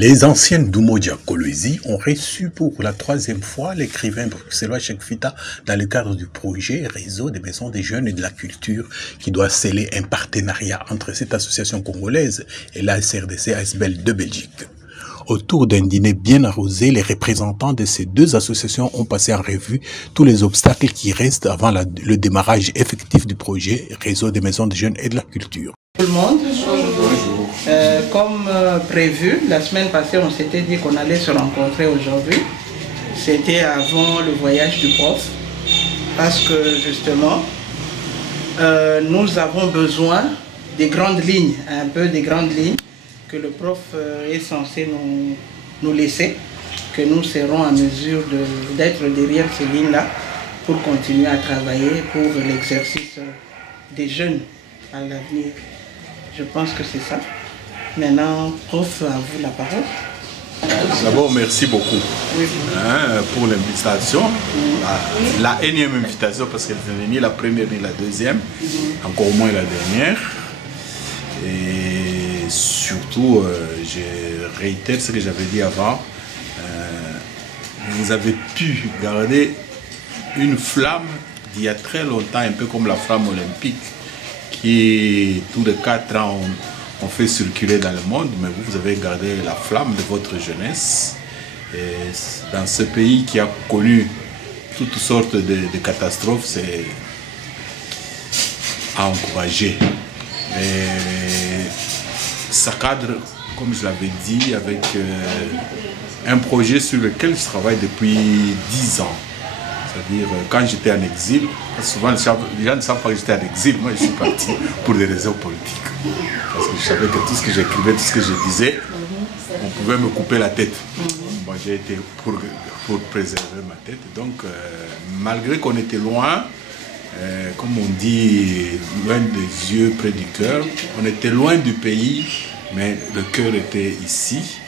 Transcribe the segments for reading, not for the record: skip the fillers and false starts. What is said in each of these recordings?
Les anciennes d'Umoja Kolwezi ont reçu pour la troisième fois l'écrivain bruxellois Cheikh Fita dans le cadre du projet Réseau des maisons des jeunes et de la culture qui doit sceller un partenariat entre cette association congolaise et la SRDC ASBEL de Belgique. Autour d'un dîner bien arrosé, les représentants de ces deux associations ont passé en revue tous les obstacles qui restent avant le démarrage effectif du projet Réseau des maisons des jeunes et de la culture. Tout le monde, comme prévu, la semaine passée, on s'était dit qu'on allait se rencontrer aujourd'hui. C'était avant le voyage du prof, parce que justement, nous avons besoin des grandes lignes, un peu des grandes lignes que le prof est censé nous laisser, que nous serons en mesure d'être derrière ces lignes-là pour continuer à travailler pour l'exercice des jeunes à l'avenir. Je pense que c'est ça. Maintenant, prof, à vous la parole. D'abord, merci beaucoup pour l'invitation. La énième invitation, parce qu'elle n'est ni la première ni la deuxième, encore moins la dernière. Et surtout, je réitère ce que j'avais dit avant. Vous avez pu garder une flamme d'il y a très longtemps, un peu comme la flamme olympique, qui tous les 4 ans on fait circuler dans le monde, mais vous avez gardé la flamme de votre jeunesse. Et dans ce pays qui a connu toutes sortes de catastrophes, c'est à encourager. Et ça cadre, comme je l'avais dit, avec un projet sur lequel je travaille depuis 10 ans. C'est-à-dire, quand j'étais en exil, souvent les gens ne savent pas que j'étais en exil, moi je suis parti pour des raisons politiques. Parce que je savais que tout ce que j'écrivais, tout ce que je disais, on pouvait me couper la tête. Moi j'ai été pour préserver ma tête. Donc, malgré qu'on était loin, comme on dit, loin des yeux, près du cœur, on était loin du pays, mais le cœur était ici.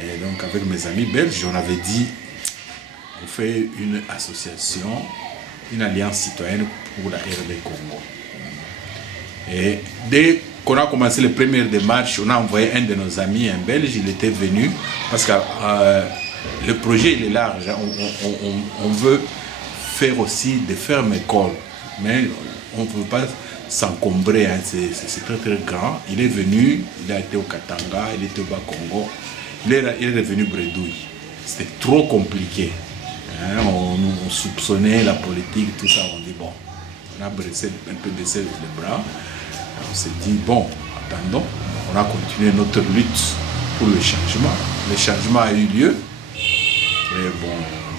Et donc, avec mes amis belges, on avait dit, on fait une association, une alliance citoyenne pour la RD Congo. Et dès qu'on a commencé les premières démarches, on a envoyé un de nos amis, un Belge, il était venu, parce que le projet il est large, on veut faire aussi des fermes-écoles, mais on ne peut pas s'encombrer, hein, c'est très très grand. Il est venu, il a été au Katanga, il était au Bas-Congo, il est revenu bredouille. C'était trop compliqué. Hein, on soupçonnait la politique, tout ça, on dit bon, on a un peu baissé les bras, on s'est dit bon, attendons, on a continué notre lutte pour le changement. Le changement a eu lieu, et bon,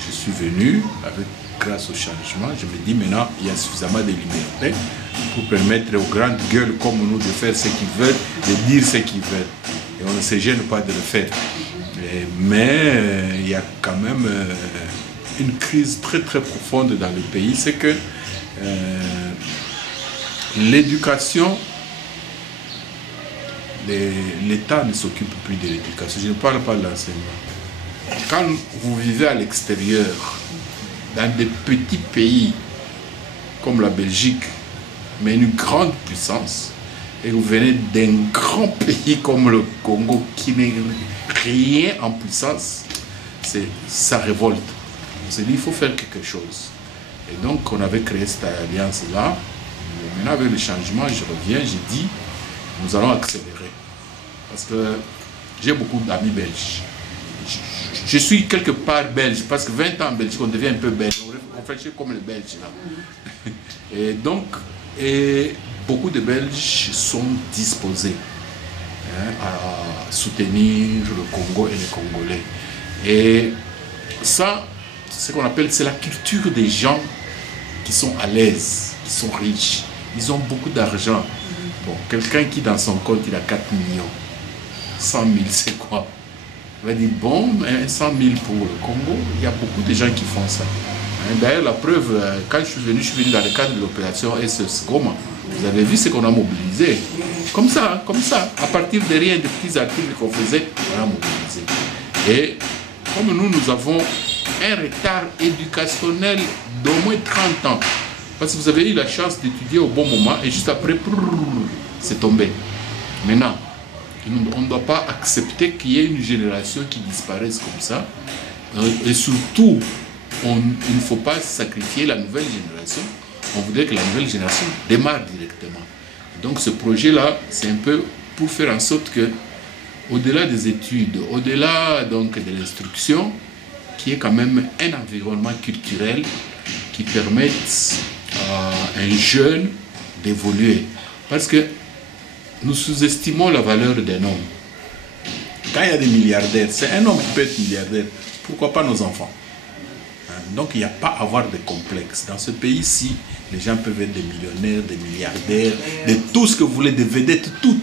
je suis venu, grâce au changement, je me dis maintenant, il y a suffisamment de liberté pour permettre aux grandes gueules comme nous de faire ce qu'ils veulent, de dire ce qu'ils veulent, et on ne se gêne pas de le faire. Mais il y a quand même une crise très très profonde dans le pays, c'est que l'éducation, l'État ne s'occupe plus de l'éducation. Je ne parle pas de l'enseignement. Quand vous vivez à l'extérieur, dans des petits pays comme la Belgique, mais une grande puissance, et vous venez d'un grand pays comme le Congo qui n'est rien en puissance, ça révolte. On s'est dit, il faut faire quelque chose. Et donc, on avait créé cette alliance-là. Maintenant, avec le changement, je reviens, j'ai dit, nous allons accélérer. Parce que j'ai beaucoup d'amis belges. Je suis quelque part belge, parce que 20 ans en Belgique, on devient un peu belge. On fait comme les Belges, là. Et donc, beaucoup de Belges sont disposés à soutenir le Congo et les Congolais. Et ça, ce qu'on appelle, c'est la culture des gens qui sont à l'aise, qui sont riches. Ils ont beaucoup d'argent. Bon, quelqu'un qui dans son compte, il a 4 millions. 100 000, c'est quoi? Il va dire, bon, 100 000 pour le Congo, il y a beaucoup de gens qui font ça. D'ailleurs, la preuve, quand je suis venu dans le cadre de l'opération SS Goma. Vous avez vu ce qu'on a mobilisé. Comme ça, à partir de rien, de petits articles qu'on faisait, on a mobilisé. Et comme nous avons un retard éducationnel d'au moins 30 ans, parce que vous avez eu la chance d'étudier au bon moment, et juste après, c'est tombé. Maintenant, On ne doit pas accepter qu'il y ait une génération qui disparaisse comme ça. Et surtout, il ne faut pas sacrifier la nouvelle génération. On voudrait que la nouvelle génération démarre directement. Donc ce projet-là, c'est un peu pour faire en sorte que, au-delà des études, au-delà donc de l'instruction, qu'il y ait quand même un environnement culturel qui permette à un jeune d'évoluer. Parce que nous sous-estimons la valeur d'un homme. Quand il y a des milliardaires, c'est un homme qui peut être milliardaire. Pourquoi pas nos enfants? Donc il n'y a pas à avoir de complexe. Dans ce pays-ci, les gens peuvent être des millionnaires, des milliardaires, de tout ce que vous voulez, des vedettes, tout,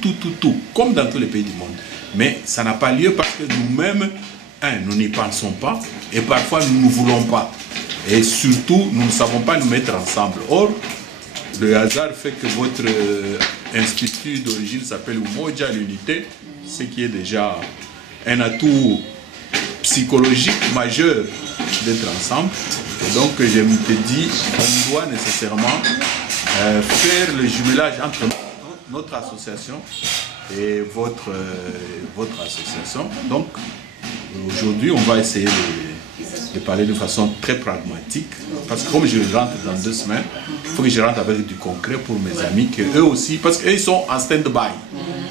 comme dans tous les pays du monde. Mais ça n'a pas lieu parce que nous-mêmes, nous n'y pensons pas et parfois nous ne voulons pas. Et surtout, nous ne savons pas nous mettre ensemble. Or, le hasard fait que votre institut d'origine s'appelle Umoja, l'unité, ce qui est déjà un atout psychologique majeur d'être ensemble. Et donc, je me dis, on doit nécessairement faire le jumelage entre notre association et votre association. Donc, aujourd'hui, on va essayer de parler de façon très pragmatique, parce que comme je rentre dans 2 semaines, il faut que je rentre avec du concret pour mes amis, que eux aussi, parce qu'eux ils sont en stand-by.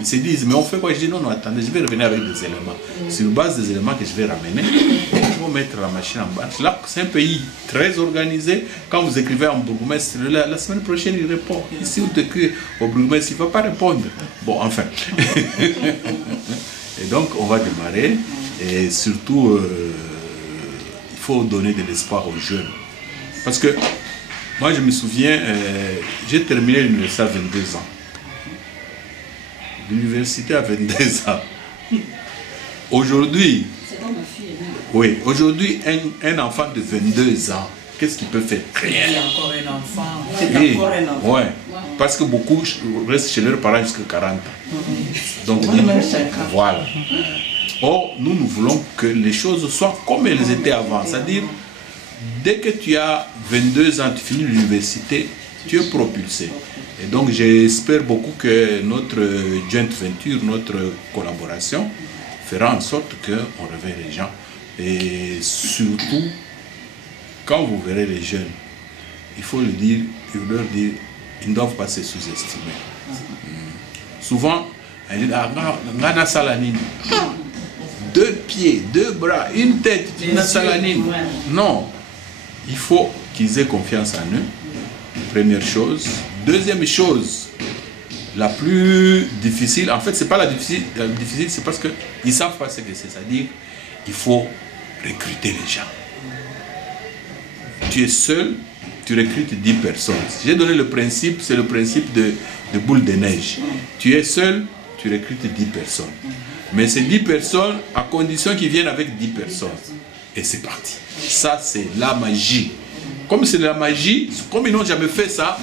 Ils se disent, mais on fait quoi? Je dis, non, attendez, je vais revenir avec des éléments. Sur base des éléments que je vais ramener, ils vont mettre la machine en marche. Là, c'est un pays très organisé. Quand vous écrivez à un bourgmestre, la semaine prochaine, il répond. Ici, vous écrivez au bourgmestre, il ne va pas répondre. Bon, enfin. Et donc, on va démarrer. Et surtout, il faut donner de l'espoir aux jeunes. Parce que, moi, je me souviens, j'ai terminé l'université à 22 ans. L'université à 22 ans. Aujourd'hui, oui, aujourd'hui, un enfant de 22 ans, qu'est-ce qu'il peut faire? Rien. C'est encore un enfant. C'est encore un enfant. Ouais. Parce que beaucoup restent chez leurs parents jusqu'à 40 ans. Donc, voilà. Or, nous voulons que les choses soient comme elles étaient avant. C'est-à-dire, dès que tu as 22 ans, tu finis l'université, tu es propulsé. Et donc, j'espère beaucoup que notre joint venture, notre collaboration, fera en sorte qu'on réveille les gens. Et surtout, quand vous verrez les jeunes, il faut leur dire, ils ne doivent pas se sous-estimer. Souvent, on dit, Ngana Salanine. 2 pieds, 2 bras, une tête, une salanine. Non, il faut qu'ils aient confiance en eux, première chose. Deuxième chose, la plus difficile, en fait, c'est pas la difficile, c'est parce qu'ils ne savent pas ce que c'est. C'est-à-dire, il faut recruter les gens. Tu es seul, tu recrutes 10 personnes. J'ai donné le principe, c'est le principe de boule de neige. Tu es seul, tu recrutes 10 personnes. Mais ces 10 personnes, à condition qu'ils viennent avec 10 personnes. Et c'est parti. Ça, c'est la magie. Comme c'est de la magie, comme ils n'ont jamais fait ça,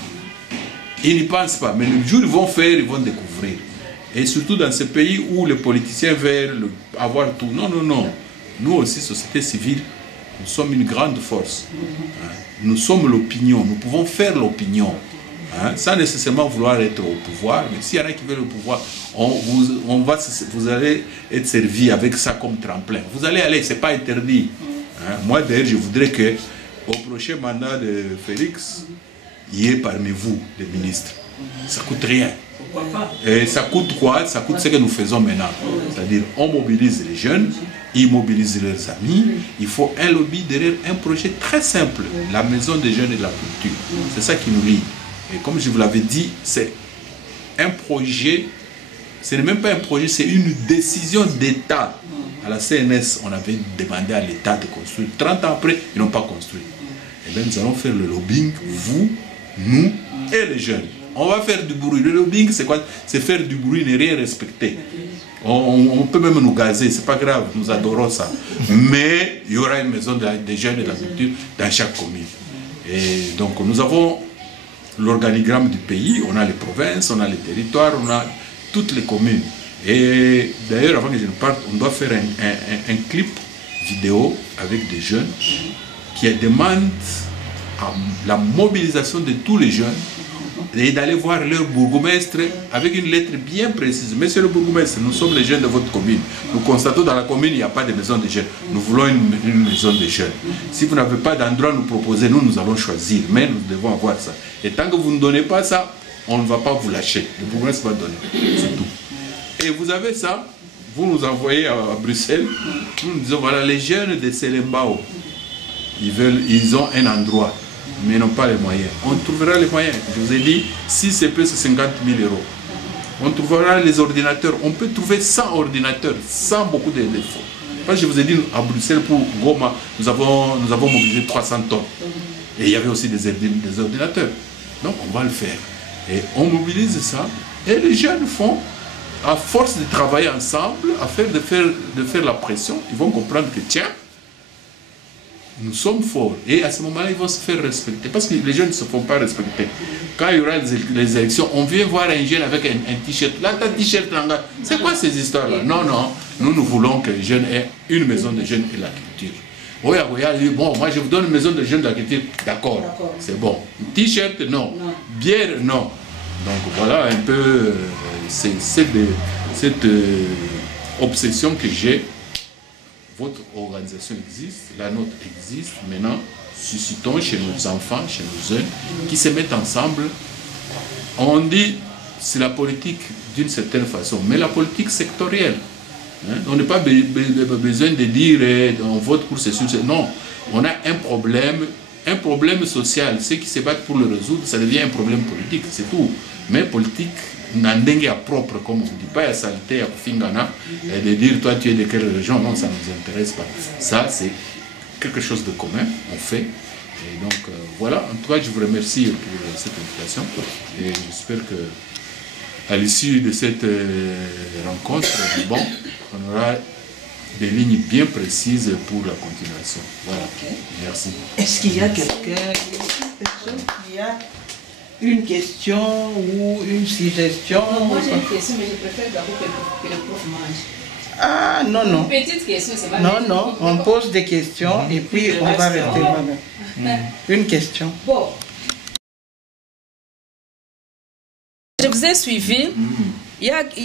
ils n'y pensent pas. Mais le jour où ils vont faire, ils vont découvrir. Et surtout dans ce pays où les politiciens veulent avoir tout. Non, non, non. Nous aussi, société civile, nous sommes une grande force. Nous sommes l'opinion. Nous pouvons faire l'opinion. Sans nécessairement vouloir être au pouvoir, mais s'il y en a qui veulent le pouvoir, vous allez être servi avec ça comme tremplin. Vous allez aller, ce n'est pas interdit. Moi d'ailleurs, je voudrais que au prochain mandat de Félix, il y ait parmi vous des ministres. Ça ne coûte rien. Et ça coûte quoi? Ça coûte ce que nous faisons maintenant. C'est-à-dire, on mobilise les jeunes, ils mobilisent leurs amis. Il faut un lobby derrière un projet très simple, la maison des jeunes et de la culture. C'est ça qui nous lie. Et comme je vous l'avais dit, c'est un projet, ce n'est même pas un projet, c'est une décision d'État. À la CNS, on avait demandé à l'État de construire. 30 ans après, ils n'ont pas construit. Et bien, nous allons faire le lobbying, vous, nous et les jeunes. On va faire du bruit. Le lobbying, c'est quoi? C'est faire du bruit, ne rien respecter. On peut même nous gazer, c'est pas grave, nous adorons ça. Mais il y aura une maison des jeunes et de la culture dans chaque commune. Et donc, nous avons l'organigramme du pays, on a les provinces, on a les territoires, on a toutes les communes. Et d'ailleurs, avant que je ne parte, on doit faire un clip vidéo avec des jeunes qui demandent la mobilisation de tous les jeunes et d'aller voir leur bourgmestre avec une lettre bien précise. Monsieur le bourgmestre, nous sommes les jeunes de votre commune. Nous constatons dans la commune, il n'y a pas de maison de jeunes. Nous voulons une maison de jeunes. Si vous n'avez pas d'endroit à nous proposer, nous allons choisir. Mais nous devons avoir ça. Et tant que vous ne donnez pas ça, on ne va pas vous lâcher. Le bourgmestre va donner. C'est tout. Et vous avez ça, vous nous envoyez à Bruxelles. Nous nous disons, voilà, les jeunes de Selembao, ils ont un endroit, mais n'ont pas les moyens. On trouvera les moyens. Je vous ai dit, si c'est plus de 50 000 euros, on trouvera les ordinateurs. On peut trouver 100 ordinateurs sans beaucoup de défauts. Parce que je vous ai dit, à Bruxelles, pour Goma, nous avons mobilisé 300 tonnes. Et il y avait aussi des ordinateurs. Donc on va le faire. Et on mobilise ça. Et les jeunes font, à force de travailler ensemble, de faire la pression, ils vont comprendre que tiens, nous sommes forts. Et à ce moment-là, ils vont se faire respecter. Parce que les jeunes ne se font pas respecter. Quand il y aura les élections, on vient voir un jeune avec un t-shirt. Là, ta t-shirt, c'est quoi ces histoires-là? Non, non. Nous voulons que les jeunes aient une maison de jeunes et la culture. Oui, bon, moi je vous donne une maison de jeunes de la culture. D'accord, c'est bon. T-shirt, non. Bière, non. Donc voilà un peu cette obsession que j'ai. Votre organisation existe, la nôtre existe. Maintenant, suscitons chez nos enfants, chez nos jeunes, qui se mettent ensemble. On dit, c'est la politique d'une certaine façon, mais la politique sectorielle. Hein? On n'a pas besoin de dire, on vote pour ceci, non. On a un problème social. Ceux qui se battent pour le résoudre, ça devient un problème politique, c'est tout. Mais politique, n'andenge à propre, comme on dit, pas à saleté, à fingana, et de dire toi tu es de quelle région, non, ça ne nous intéresse pas. Ça, c'est quelque chose de commun, on fait. Et donc, voilà, en tout cas, je vous remercie pour cette invitation. Et j'espère que, à l'issue de cette rencontre, bon, on aura des lignes bien précises pour la continuation. Voilà, merci. Est-ce qu'il y a quelqu'un, qui a une question ou une suggestion? Moi j'ai une question, mais je préfère d'abord que le prof mange. Ah non, non. Une petite question, c'est pas Non, non, on pose des questions et puis on va rester là. Une question. Bon. Je vous ai suivi.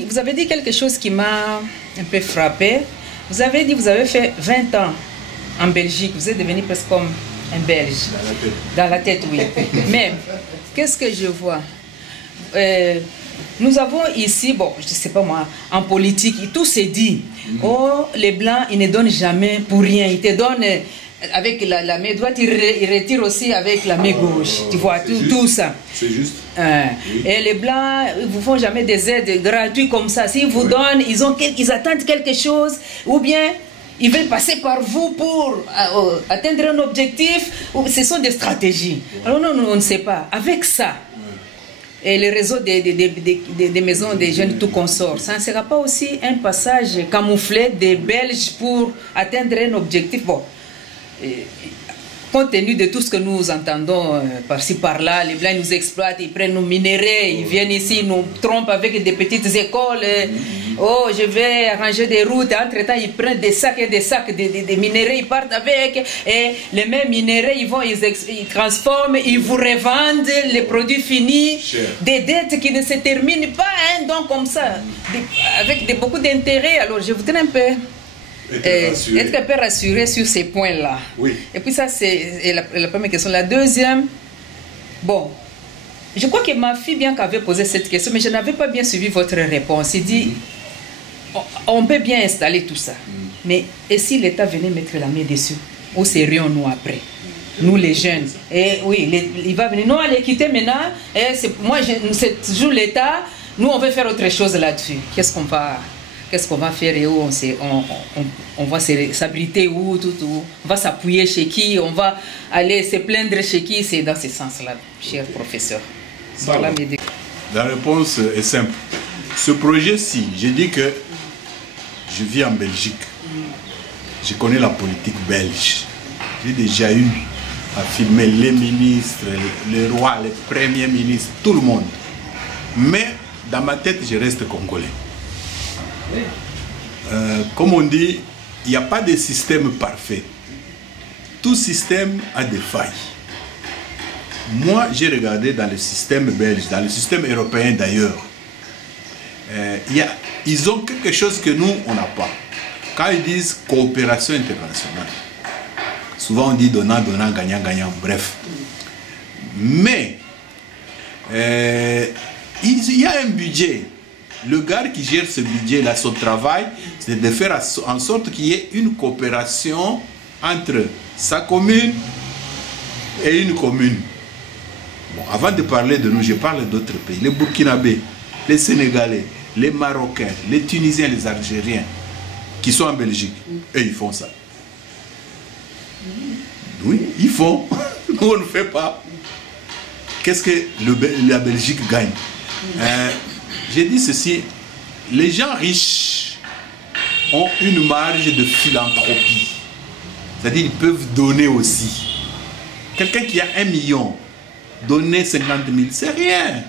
Vous avez dit quelque chose qui m'a un peu frappé. Vous avez dit que vous avez fait 20 ans en Belgique. Vous êtes devenu presque comme un Belge. Dans la tête, oui. Mais, qu'est-ce que je vois? Nous avons ici, bon, je ne sais pas moi, en politique, tout se dit. Oh, les Blancs, ils ne donnent jamais pour rien. Ils te donnent avec la main droite, ils retirent aussi avec la main gauche. Tu vois, tout ça. C'est juste. Et les Blancs, ils ne vous font jamais des aides gratuites comme ça. S'ils vous donnent, ils attendent quelque chose, ou bien ils veulent passer par vous pour atteindre un objectif. Ce sont des stratégies. Alors non, on ne sait pas. Avec ça, et le réseau des maisons des jeunes tout consorts, ça ne sera pas aussi un passage camouflé des Belges pour atteindre un objectif. Bon, compte tenu de tout ce que nous entendons par-ci par-là, les Blancs nous exploitent, ils prennent nos minéraux, ils viennent ici, ils nous trompent avec des petites écoles. Oh, je vais arranger des routes. Entre-temps, ils prennent des sacs et des sacs de minéraux, ils partent avec. Et les mêmes minéraux, ils transforment, ils vous revendent les produits finis. Des dettes qui ne se terminent pas, hein, donc comme ça, avec beaucoup d'intérêt. Alors, je voudrais un peu être un peu rassuré sur ces points-là. Oui. Et puis ça, c'est la première question. La deuxième, bon, je crois que ma fille, bien qu'avait posé cette question, mais je n'avais pas bien suivi votre réponse. Il dit, on peut bien installer tout ça, mais et si l'État venait mettre la main dessus, où serions-nous après? Nous les jeunes. Et oui, il va venir. Nous, allez quitter maintenant. Et moi, c'est toujours l'État. Nous, on veut faire autre chose là-dessus. Qu'est-ce qu'on va faire et où on va s'abriter où, on va s'appuyer chez qui, on va aller se plaindre chez qui? C'est dans ce sens-là, cher professeur. Voilà mes... La réponse est simple. Ce projet-ci, j'ai dit que je vis en Belgique. Je connais la politique belge. J'ai déjà eu à filmer les ministres, les rois, les premiers ministres, tout le monde. Mais dans ma tête, je reste congolais. Comme on dit, il n'y a pas de système parfait. Tout système a des failles. moi, j'ai regardé dans le système belge, dans le système européen d'ailleurs. Ils ont quelque chose que nous, on n'a pas. Quand ils disent coopération internationale, souvent on dit donnant, donnant, gagnant, gagnant, bref. Mais, il y a un budget. Le gars qui gère ce budget-là, son travail, c'est de faire en sorte qu'il y ait une coopération entre sa commune et une commune. Bon, avant de parler de nous, je parle d'autres pays. Les Burkinabés, les Sénégalais, les Marocains, les Tunisiens, les Algériens, qui sont en Belgique, eux, ils font ça. Oui, ils font. Nous, on ne fait pas. Qu'est-ce que la Belgique gagne? J'ai dit ceci, les gens riches ont une marge de philanthropie. C'est-à-dire ils peuvent donner aussi. Quelqu'un qui a 1 million, donner 50 000, c'est rien.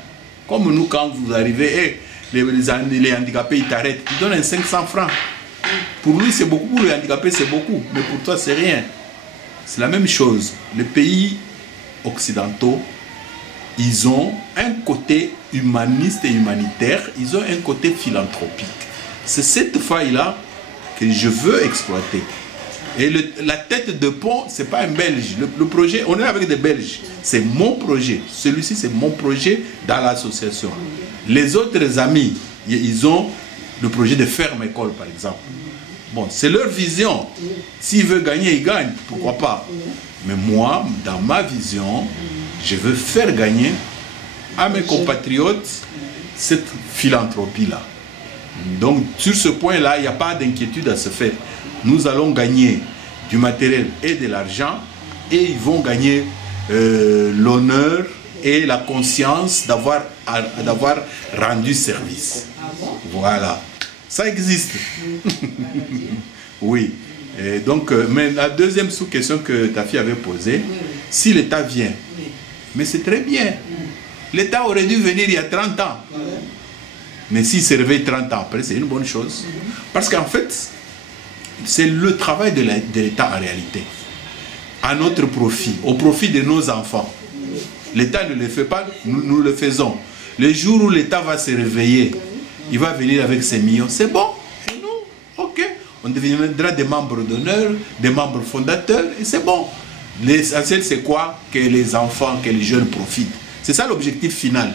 Comme nous, quand vous arrivez, les handicapés, ils t'arrêtent, ils donnent 500 francs. Pour lui, c'est beaucoup, pour les handicapés, c'est beaucoup. Mais pour toi, c'est rien. C'est la même chose. Les pays occidentaux, ils ont un côté humaniste et humanitaire, ils ont un côté philanthropique. C'est cette faille-là que je veux exploiter. Et la tête de pont, ce n'est pas un Belge. Le projet, on est avec des Belges. C'est mon projet. Celui-ci, c'est mon projet dans l'association. Les autres amis, ils ont le projet de ferme-école, par exemple. Bon, c'est leur vision. S'ils veulent gagner, ils gagnent. Pourquoi pas? Mais moi, dans ma vision, je veux faire gagner à mes compatriotes cette philanthropie-là. Donc, sur ce point-là, il n'y a pas d'inquiétude à se faire. Nous allons gagner du matériel et de l'argent et ils vont gagner l'honneur et la conscience d'avoir rendu service. Voilà. Ça existe. Oui. Et donc, mais la deuxième sous-question que ta fille avait posée, si l'État vient, mais c'est très bien. L'État aurait dû venir il y a 30 ans. Mais s'il se réveille 30 ans après, c'est une bonne chose. Parce qu'en fait, c'est le travail de l'État en réalité. À notre profit, au profit de nos enfants. L'État ne le fait pas, nous le faisons. Le jour où l'État va se réveiller, il va venir avec ses millions. C'est bon. Et nous, ok. On deviendra des membres d'honneur, des membres fondateurs, et c'est bon. L'essentiel, c'est quoi? Que les enfants, que les jeunes profitent. C'est ça l'objectif final.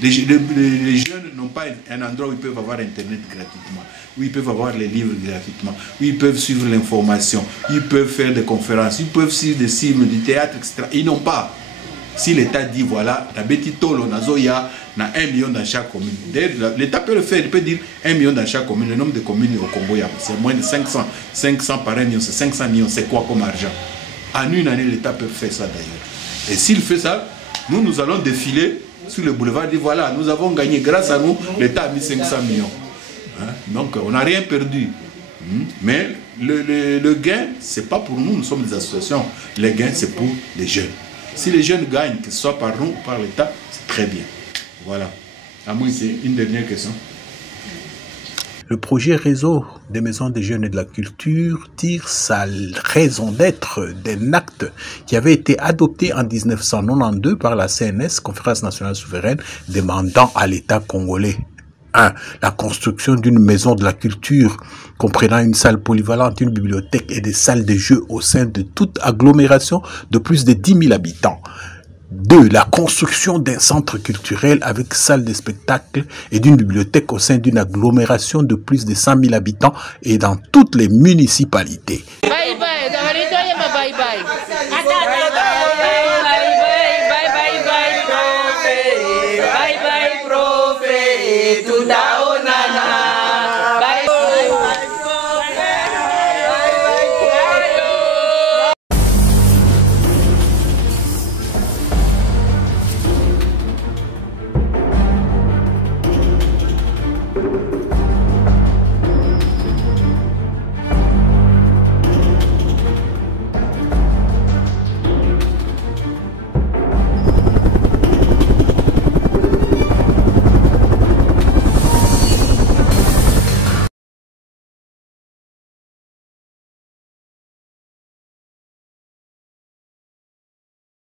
Les jeunes n'ont pas un endroit où ils peuvent avoir Internet gratuitement, où ils peuvent avoir les livres gratuitement, où ils peuvent suivre l'information, où ils peuvent faire des conférences, où ils peuvent suivre des films, du théâtre, etc. Ils n'ont pas. Si l'État dit, voilà, la Betitolo, Nazoya, na 1 million dans chaque commune. L'État peut le faire, il peut dire 1 million dans chaque commune. Le nombre de communes au Congo, c'est moins de 500. 500 par 1 million, c'est 500 millions. C'est quoi comme argent? En une année, l'État peut faire ça d'ailleurs. Et s'il fait ça, nous allons défiler sur le boulevard et dire, voilà, nous avons gagné. Grâce à nous, l'État a mis 500 millions. Hein? Donc, on n'a rien perdu. Mais le gain, ce n'est pas pour nous, nous sommes des associations. Le gain, c'est pour les jeunes. Si les jeunes gagnent, que ce soit par nous ou par l'État, c'est très bien. Voilà. À moi, c'est une dernière question. Le projet Réseau des maisons des jeunes et de la culture tire sa raison d'être d'un acte qui avait été adopté en 1992 par la CNS, Conférence nationale souveraine, demandant à l'État congolais 1. La construction d'une maison de la culture comprenant une salle polyvalente, une bibliothèque et des salles de jeux au sein de toute agglomération de plus de 10 000 habitants. 2. La construction d'un centre culturel avec salle de spectacle et d'une bibliothèque au sein d'une agglomération de plus de 100 000 habitants et dans toutes les municipalités. Bye bye, bye bye.